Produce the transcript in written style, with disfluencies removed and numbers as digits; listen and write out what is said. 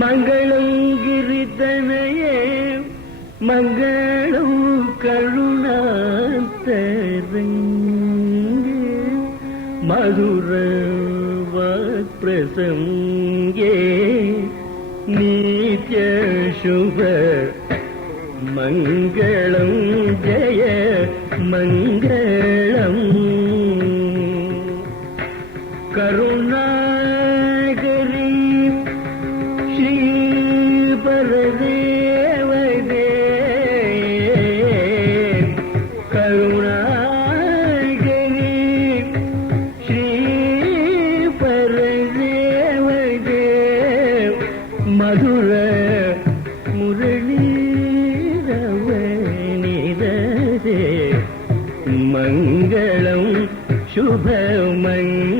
மங்களம் கிரிதனையே மங்களம் கருணாந்தரங்கே மதுர வாக்பிரசங்கே நித்ய சுப மங்களம் ஜய மங்களம் கருணாகரி ஸ்ரீ பரதேவதே கருணாகரி ஸ்ரீ பரதேவதே மதுர முரளீரவனிதே மங்களம் சுப மங்களம்